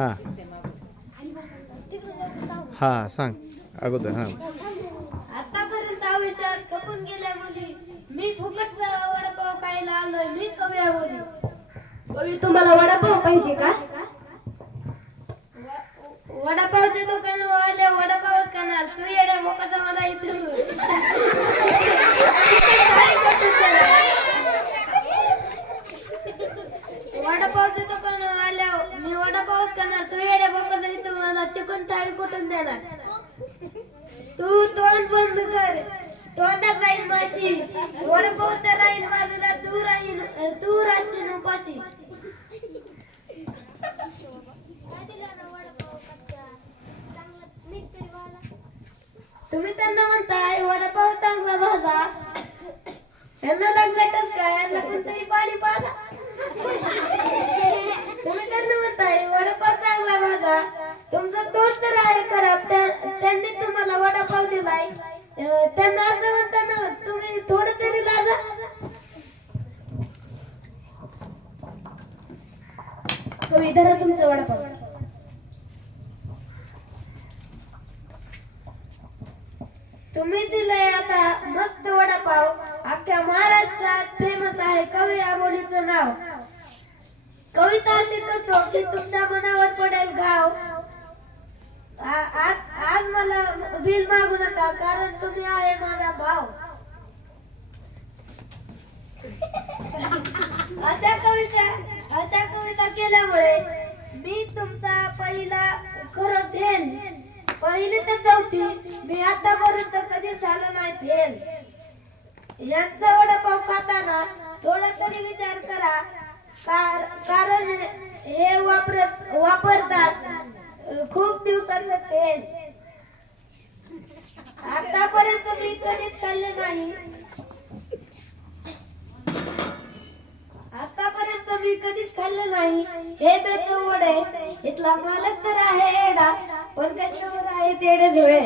हां हां सांग अगोदर. हां आतापर्यंत आयुष्यात खपून गेल्या मुली, मी फुकट वडापाव खायला आलोय, मी कवी आहे बोली. कवी, तुम्हाला वडापाव पाहिजे का? वडापावच्या दुकानवाले वडापावच खाणार, तू येड्या बोकाचा मला इथे वडापावच्या दुकान आल्यावर मी वडापावच खाणार, तू येड्या बोकाचा इथे मला चिकन थाळी कुठून देणार? तू तोंड बंद कर, तोंडात राहील माशी, वडापाव तर राहील बाजूला, तू राहशील उपाशी. तुम्ही त्यांना म्हणताय वडापाव चांगला भाजा, यांना लागलाच काय, यांना कोणतरी पाणी पाजा. तुम्ही त्यांना म्हणताय वडापाव चांगला भाजा, तुमचा तोच तर आहे खराब, त्यांनी तुम्हाला वडापाव दिलाय, त्यांना असं म्हणताना तुम्ही थोडं तरी लाजा. कवी, धरा तुमचा वडापाव. तुम्ही दिलंय आता मस्त वडापाव, अख्ख्या महाराष्ट्रात फेमस आहे कवी आबोलीचं नाव. कविता अशी करतो की तुमच्या मनावर पडेल घाव. आज मला बिल मागू नका, कारण तुम्ही आहे माझा भाव. अशा कविता केल्यामुळे मी तुमचा पहिला खरंच झेल, पहिली ते चौथी मी आतापर्यंत कधी झालो नाही फेल. यांचा वडापाव खाताना थोडा तरी विचार करा, कारण हे वापरतात खूप दिवसाचं तेल. आतापर्यंत मी कधीच खाल्ले नाही, हे बेचव वडे, इथला मालक तर आहे एडा, पण कस्टमर आहे तेडे धुळे.